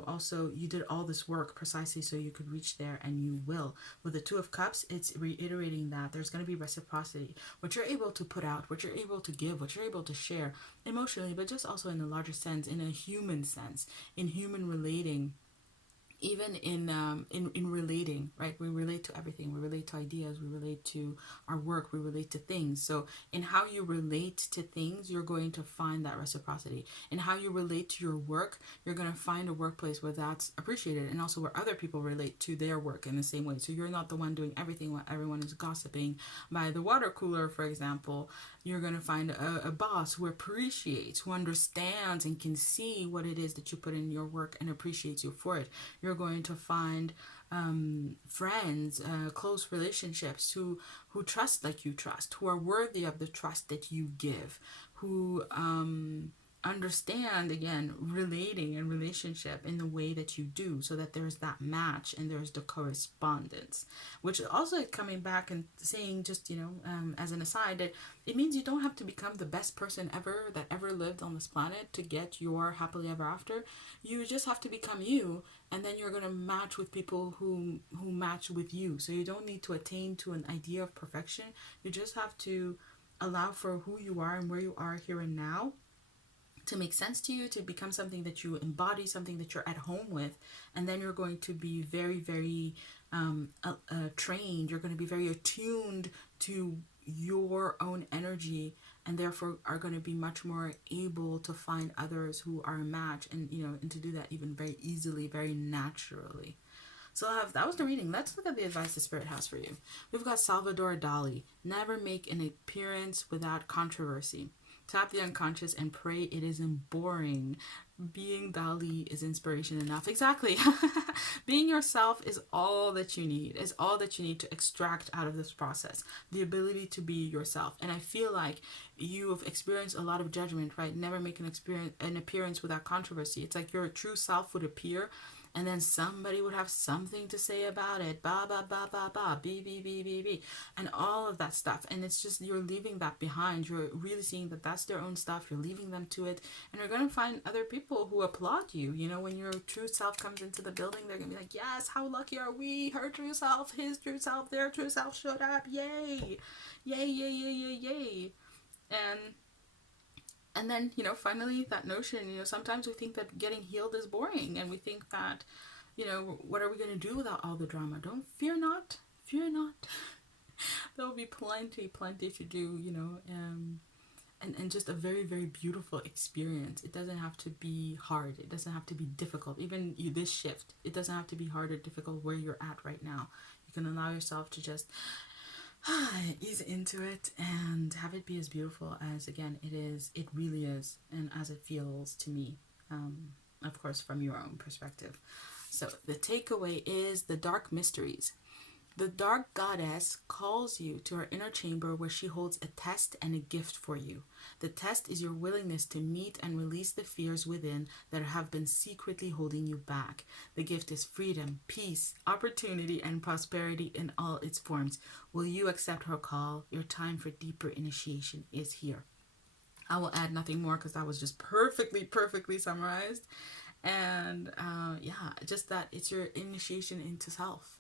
also you did all this work precisely so you could reach there, and you will. With the 2 of Cups, it's reiterating that there's going to be reciprocity. What you're able to put out, what you're able to give, what you're able to share emotionally, but just also in a larger sense, in a human sense, in human relating. Even in relating, right? We relate to everything. We relate to ideas. We relate to our work. We relate to things. So in how you relate to things, you're going to find that reciprocity. In how you relate to your work, you're going to find a workplace where that's appreciated, and also where other people relate to their work in the same way. So you're not the one doing everything while everyone is gossiping by the water cooler, for example. You're going to find a boss who appreciates, who understands and can see what it is that you put in your work and appreciates you for it. You're going to find friends, close relationships who trust like you trust, who are worthy of the trust that you give, who understand, again, relating and relationship in the way that you do, so that there's that match and there's the correspondence, which also coming back and saying, just, as an aside, that it means you don't have to become the best person ever that ever lived on this planet to get your happily ever after. You just have to become you, and then you're going to match with people who match with you. So you don't need to attain to an idea of perfection. You just have to allow for who you are and where you are here and now to make sense to you, to become something that you embody, something that you're at home with. And then you're going to be very, very trained. You're going to be very attuned to your own energy, and therefore are going to be much more able to find others who are a match, and and to do that even very easily, very naturally. So that was the reading. Let's look at the advice the Spirit has for you. We've got Salvador Dali. Never make an appearance without controversy. Tap the unconscious and pray it isn't boring. Being Dali is inspiration enough. Exactly. Being yourself is all that you need. Is all that you need to extract out of this process. The ability to be yourself. And I feel like you have experienced a lot of judgment, right? Never make an appearance without controversy. It's like your true self would appear, and then somebody would have something to say about it. Ba, ba, ba, ba, ba, be, be, be, be, be. And all of that stuff. And it's just, you're leaving that behind. You're really seeing that that's their own stuff. You're leaving them to it. And you're going to find other people who applaud you. When your true self comes into the building, they're going to be like, yes, how lucky are we? Her true self, his true self, their true self showed up. Yay. Yay, yay, yay, yay, yay. And then, finally that notion, sometimes we think that getting healed is boring, and we think that, what are we going to do without all the drama? Fear not. There will be plenty to do, and just a very, very beautiful experience. It doesn't have to be hard. It doesn't have to be difficult. Even this shift, it doesn't have to be hard or difficult where you're at right now. You can allow yourself to just ease into it and have it be as beautiful as, again, it really is, and as it feels to me, of course, from your own perspective. So the takeaway is the dark mysteries. The dark goddess calls you to her inner chamber, where she holds a test and a gift for you. The test is your willingness to meet and release the fears within that have been secretly holding you back. The gift is freedom, peace, opportunity, and prosperity in all its forms. Will you accept her call? Your time for deeper initiation is here. I will add nothing more, because that was just perfectly summarized. And just that it's your initiation into self,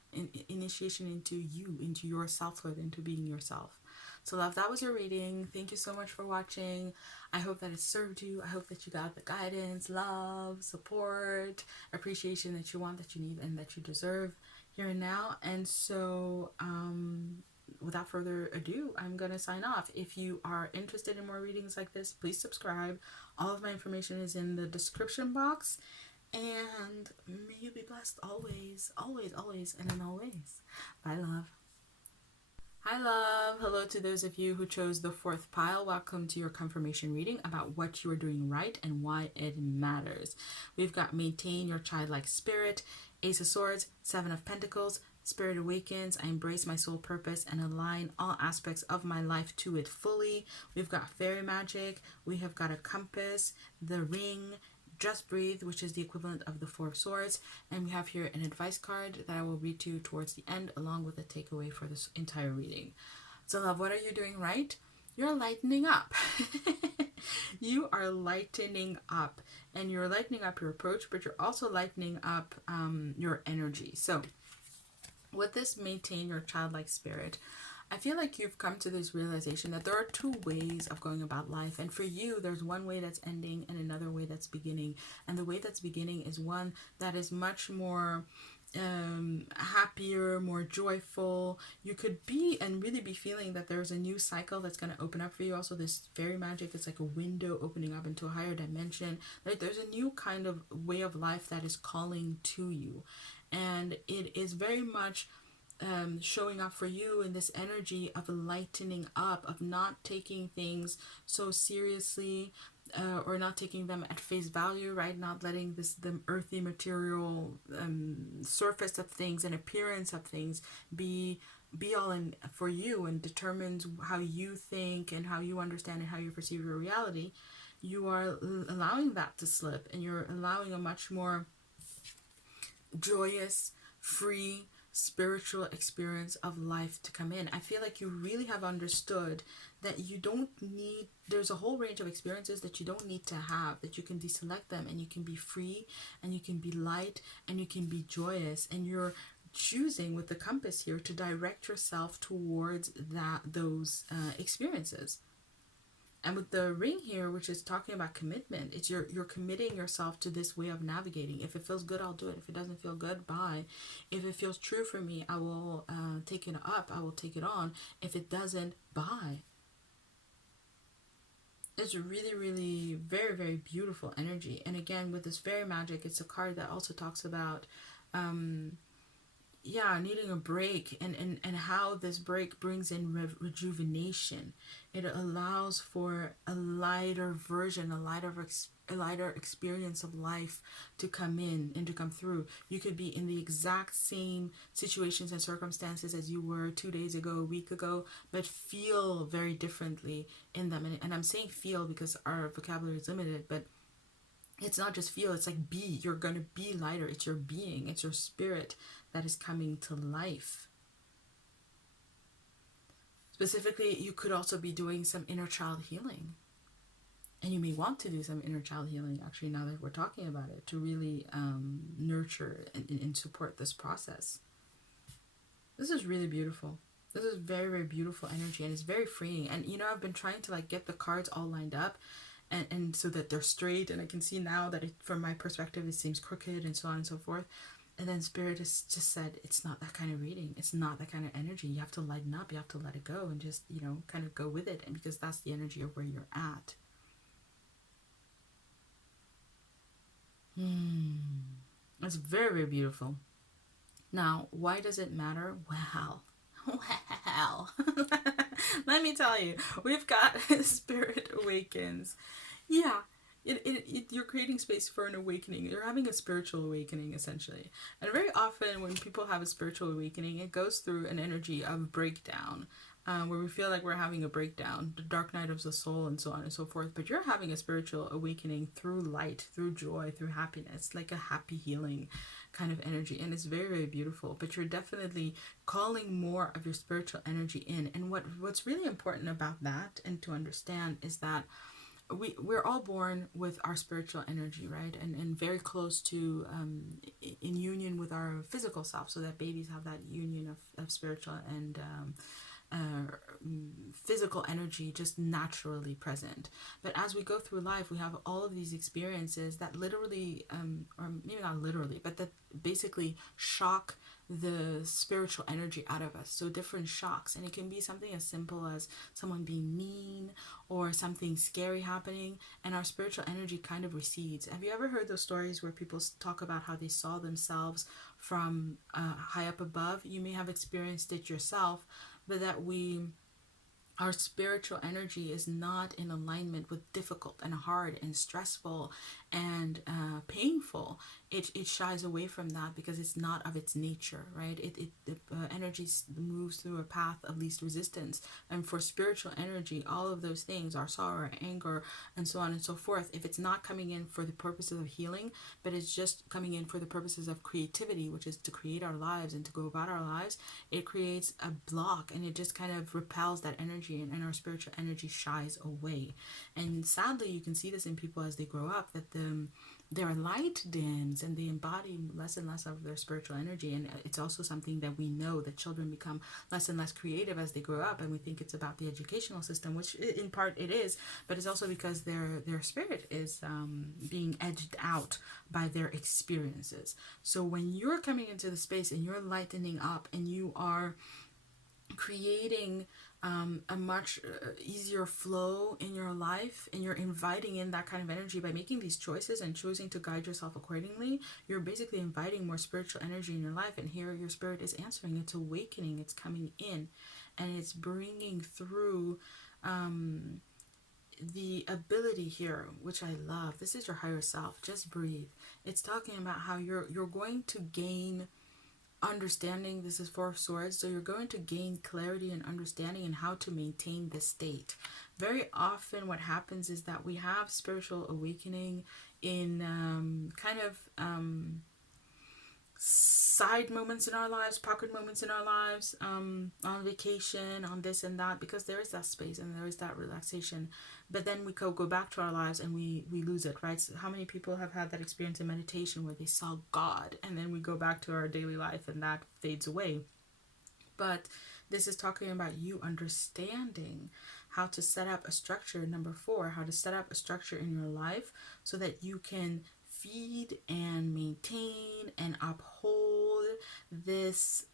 initiation into you, into your selfhood, into being yourself. So love, that was your reading. Thank you so much for watching. I hope that it served you. I hope that you got the guidance, love, support, appreciation that you want, that you need, and that you deserve here and now. And so without further ado, I'm going to sign off. If you are interested in more readings like this, please subscribe. All of my information is in the description box. And may you be blessed always, always, always, and in all ways. Bye, love. Hi, love. Hello to those of you who chose the 4th pile. Welcome to your confirmation reading about what you are doing right and why it matters. We've got Maintain Your Childlike Spirit, Ace of Swords, 7 of Pentacles, Spirit awakens, I embrace my soul purpose and align all aspects of my life to it fully. We've got fairy magic. We have got a compass, the ring, just breathe, which is the equivalent of the 4 of swords. And we have here an advice card that I will read to you towards the end, along with a takeaway for this entire reading. So love, what are you doing right? You're lightening up. You are lightening up, and you're lightening up your approach, but you're also lightening up your energy. So with this Maintain Your Childlike Spirit, I feel like you've come to this realization that there are 2 ways of going about life. And for you, there's one way that's ending and another way that's beginning. And the way that's beginning is one that is much more happier, more joyful. You could be and really be feeling that there's a new cycle that's going to open up for you. Also, this fairy magic, it's like a window opening up into a higher dimension. Like there's a new kind of way of life that is calling to you. And it is very much showing up for you in this energy of lightening up, of not taking things so seriously, or not taking them at face value, right? Not letting the earthy material surface of things and appearance of things be all in for you and determines how you think and how you understand and how you perceive your reality. you are allowing that to slip, and you're allowing a much more joyous, free, spiritual experience of life to come in. I feel like you really have understood that you don't need, there's a whole range of experiences that you don't need to have, that you can deselect them, and you can be free, and you can be light, and you can be joyous, and you're choosing with the compass here to direct yourself towards those experiences. And with the ring here, which is talking about commitment, it's you're committing yourself to this way of navigating. If it feels good, I'll do it. If it doesn't feel good, bye. If it feels true for me, I will take it up. I will take it on. If it doesn't, bye. It's really, really very, very beautiful energy. And again, with this fairy magic, it's a card that also talks about needing a break, and how this break brings in rejuvenation. It allows for a lighter version, a lighter experience of life to come in and to come through. You could be in the exact same situations and circumstances as you were 2 days ago, a week ago, but feel very differently in them. And I'm saying feel because our vocabulary is limited, but it's not just feel, it's like be. You're going to be lighter. It's your being, it's your spirit that is coming to life. Specifically, you could also be doing some inner child healing. And you may want to do some inner child healing, actually, now that we're talking about it, to really nurture and support this process. This is really beautiful. This is very, very beautiful energy, and it's very freeing. And, you know, I've been trying to, like, get the cards all lined up, and so that they're straight, and I can see now that from my perspective it seems crooked, and so on and so forth. And then Spirit has just said, it's not that kind of reading, it's not that kind of energy. You have to lighten up, you have to let it go, and just, you know, kind of go with it, and because that's the energy of where you're at. It's very, very beautiful. Now, why does it matter? Well, let me tell you, we've got Spirit Awakens. Yeah, you're creating space for an awakening. You're having a spiritual awakening, essentially. And very often when people have a spiritual awakening, it goes through an energy of breakdown, where we feel like we're having a breakdown, the dark night of the soul, and so on and so forth. But you're having a spiritual awakening through light, through joy, through happiness, like a happy healing kind of energy. And it's very, very beautiful. But you're definitely calling more of your spiritual energy in. And what's really important about that, and to understand, is that we're all born with our spiritual energy, right? And very close to in union with our physical self, so that babies have that union of spiritual and physical energy just naturally present. But as we go through life, we have all of these experiences that literally, or maybe not literally, but that basically shock the spiritual energy out of us. So different shocks, and it can be something as simple as someone being mean or something scary happening, and our spiritual energy kind of recedes. Have you ever heard those stories where people talk about how they saw themselves from high up above? You may have experienced it yourself, but that our spiritual energy is not in alignment with difficult and hard and stressful and painful. It shies away from that because it's not of its nature, right? The energy moves through a path of least resistance. And for spiritual energy, all of those things, our sorrow, anger, and so on and so forth, if it's not coming in for the purposes of healing, but it's just coming in for the purposes of creativity, which is to create our lives and to go about our lives, it creates a block, and it just kind of repels that energy, and our spiritual energy shies away. And sadly, you can see this in people as they grow up, that their light dims and they embody less and less of their spiritual energy. And it's also something that we know, that children become less and less creative as they grow up, and we think it's about the educational system, which in part it is, but it's also because their spirit is being edged out by their experiences. So when you're coming into the space and you're lightening up and you are creating a much easier flow in your life, and you're inviting in that kind of energy by making these choices and choosing to guide yourself accordingly, you're basically inviting more spiritual energy in your life. And here your spirit is answering, it's awakening, it's coming in, and it's bringing through the ability here, which I love. This is your higher self. Just breathe. It's talking about how you're going to gain understanding. This is Four of Swords, so you're going to gain clarity and understanding in how to maintain this state. very often what happens is that we have spiritual awakening in kind of side moments in our lives, pocket moments in our lives, on vacation, on this and that, because there is that space and there is that relaxation. But then we go back to our lives and we lose it, right? So how many people have had that experience in meditation where they saw God, and then we go back to our daily life and that fades away? But this is talking about you understanding how to set up a structure. Number 4, how to set up a structure in your life so that you can feed and maintain and uphold this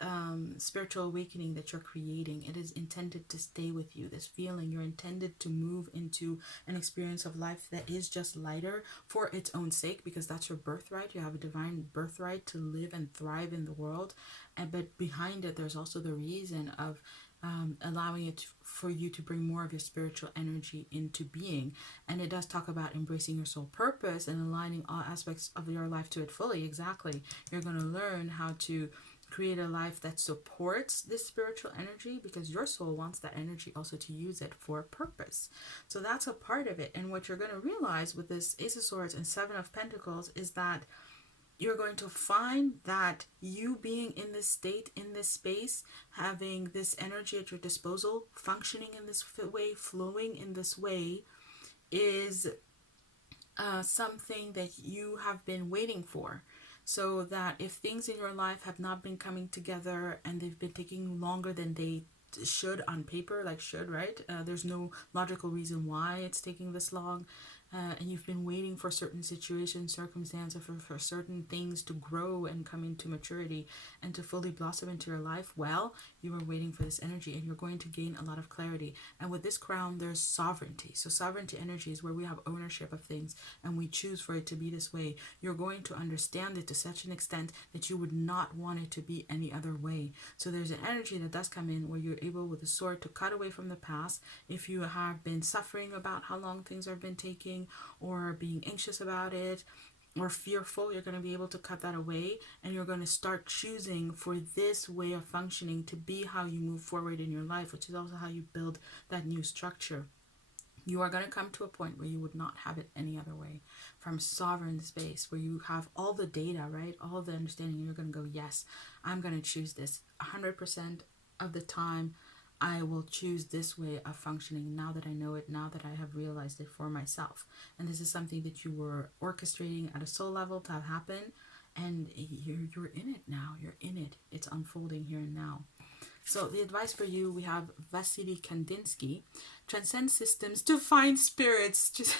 spiritual awakening that you're creating. It is intended to stay with you. This feeling, you're intended to move into an experience of life that is just lighter for its own sake, because that's your birthright. You have a divine birthright to live and thrive in the world. But behind it, there's also the reason of allowing it for you to bring more of your spiritual energy into being. And it does talk about embracing your soul purpose and aligning all aspects of your life to it fully. Exactly. You're going to learn how to create a life that supports this spiritual energy, because your soul wants that energy also to use it for a purpose. So that's a part of it. And what you're going to realize with this Ace of Swords and Seven of Pentacles is that you're going to find that you being in this state, in this space, having this energy at your disposal, functioning in this way, flowing in this way, is something that you have been waiting for. So that if things in your life have not been coming together and they've been taking longer than they should on paper, like should, right? There's no logical reason why it's taking this long. And you've been waiting for certain situations, circumstances, for certain things to grow and come into maturity and to fully blossom into your life. Well, you are waiting for this energy and you're going to gain a lot of clarity. And with this crown, there's sovereignty. So sovereignty energy is where we have ownership of things and we choose for it to be this way. You're going to understand it to such an extent that you would not want it to be any other way. So there's an energy that does come in where you're able with the sword to cut away from the past. If you have been suffering about how long things have been taking, or being anxious about it, or fearful, you're going to be able to cut that away, and you're going to start choosing for this way of functioning to be how you move forward in your life, which is also how you build that new structure. You are going to come to a point where you would not have it any other way, from sovereign space where you have all the data, right, all the understanding, and you're going to go, yes, I'm going to choose this 100% of the time. I will choose this way of functioning now that I know it, now that I have realized it for myself. And this is something that you were orchestrating at a soul level to have happen. And you're in it now. You're in it. It's unfolding here and now. So the advice for you, we have Vasily Kandinsky. Transcend systems to find spirits. Just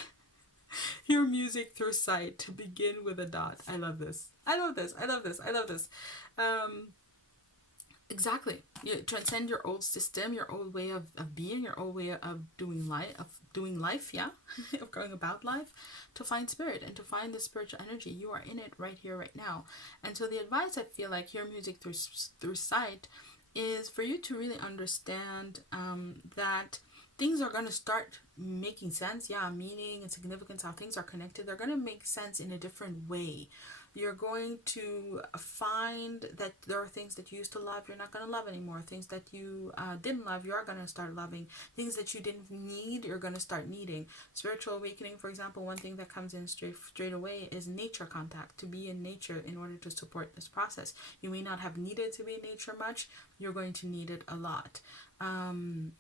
hear music through sight to begin with a dot. I love this. I love this. I love this. I love this. Exactly. You transcend your old system, your old way of being, your old way of doing life, yeah, of going about life, to find spirit and to find the spiritual energy. You are in it right here, right now. And so the advice, I feel like, hear music through sight, is for you to really understand that things are going to start making sense. Yeah, meaning and significance, how things are connected. They're going to make sense in a different way. You're going to find that there are things that you used to love you're not going to love anymore. Things that you didn't love, you are going to start loving. Things that you didn't need, you're going to start needing. Spiritual awakening, for example, one thing that comes in straight away is nature contact. To be in nature in order to support this process. You may not have needed to be in nature much. You're going to need it a lot.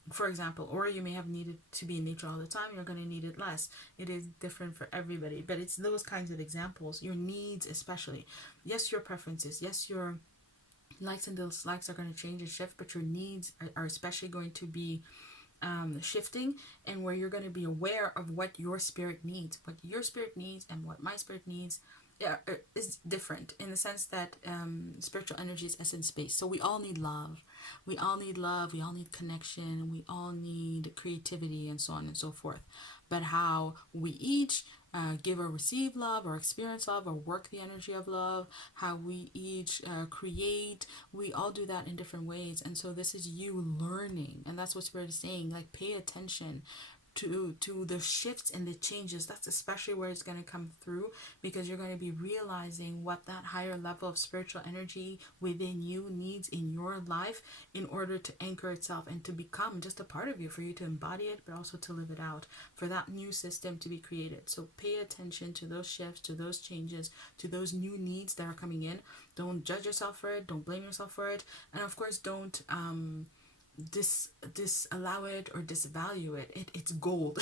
For example, or you may have needed to be in nature all the time. You're going to need it less. It is different for everybody, but it's those kinds of examples. Your needs, especially. Yes, your preferences. Yes, your likes and dislikes are going to change and shift, but your needs are especially going to be shifting, and where you're going to be aware of what your spirit needs. What your spirit needs and what my spirit needs is different, in the sense that spiritual energy is essence space. So we all need love. We all need love. We all need connection. We all need creativity, and so on and so forth. But how we each give or receive love, or experience love, or work the energy of love, how we each create, we all do that in different ways. And so this is you learning, and that's what Spirit is saying, like, pay attention. to the shifts and the changes. That's especially where it's going to come through, because you're going to be realizing what that higher level of spiritual energy within you needs in your life in order to anchor itself and to become just a part of you, for you to embody it but also to live it out, for that new system to be created. So pay attention to those shifts, to those changes, to those new needs that are coming in. Don't judge yourself for it, don't blame yourself for it, and of course don't disallow it or disvalue it. It's gold.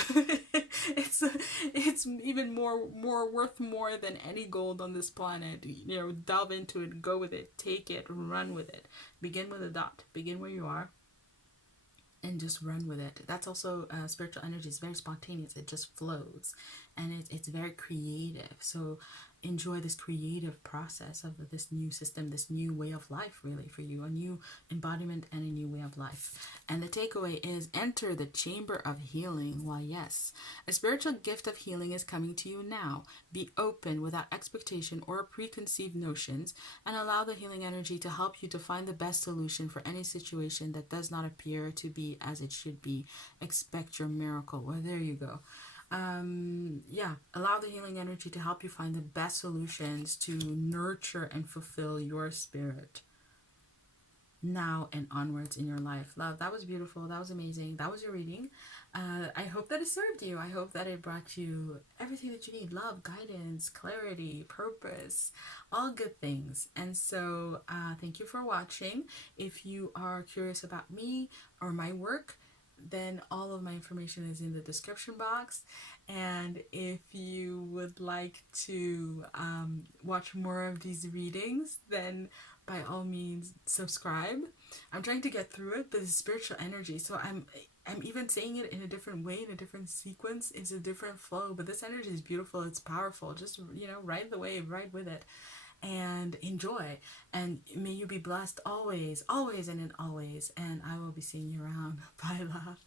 it's even more worth more than any gold on this planet. Delve into it, go with it, take it, run with it. Begin with a dot, begin where you are, and just run with it. That's also spiritual energy is very spontaneous. It just flows, and it's very creative. So enjoy this creative process of this new system, this new way of life, really, for you, a new embodiment and a new way of life. And the takeaway is, enter the chamber of healing. Why, yes, a spiritual gift of healing is coming to you now. Be open without expectation or preconceived notions, and allow the healing energy to help you to find the best solution for any situation that does not appear to be as it should be. Expect your miracle. Well, there you go. Allow the healing energy to help you find the best solutions to nurture and fulfill your spirit now and onwards in your life. Love, that was beautiful. That was amazing. That was your reading. I hope that it served you. I hope that it brought you everything that you need: love, guidance, clarity, purpose, all good things. And so thank you for watching. If you are curious about me or my work, then all of my information is in the description box. And if you would like to watch more of these readings, then by all means subscribe. I'm trying to get through it, but it's spiritual energy, so I'm even saying it in a different way, in a different sequence. It's a different flow, but this energy is beautiful. It's powerful. Just ride the wave, ride with it, and enjoy. And may you be blessed always, always, and in always. And I will be seeing you around. Bye, love.